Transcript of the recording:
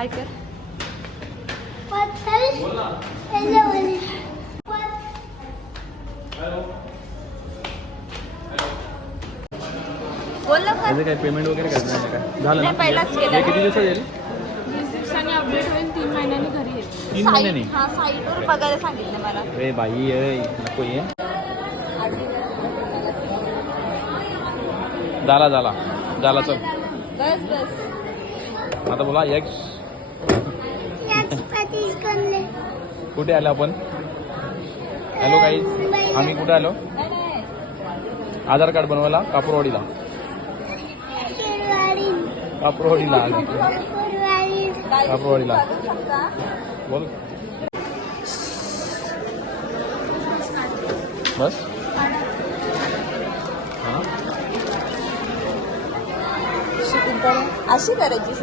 हाय कर. बोल ना. त्याचं काय पेमेंट वगैरे करायचं नाही का? झालं ना? पहिलाच केलं. हे किती दिवसात येईल? 20 दिवसांनी अपडेट होईल, 3 महिन्यांनी घरी येईल. 3 महिन्यांनी? हा साईटवर बघायला सांगितलं मला. अरे बाई नको ये. झाला चल. बस बस. आता बोला यक्स. कुठे आलो आपण? हॅलो गाईज, आम्ही कुठे आलो? आधार कार्ड बनवायला कापूरवाडीला. कापूरवाडीला आलो. कापूरवाडीला बोल. बस अशी करायची.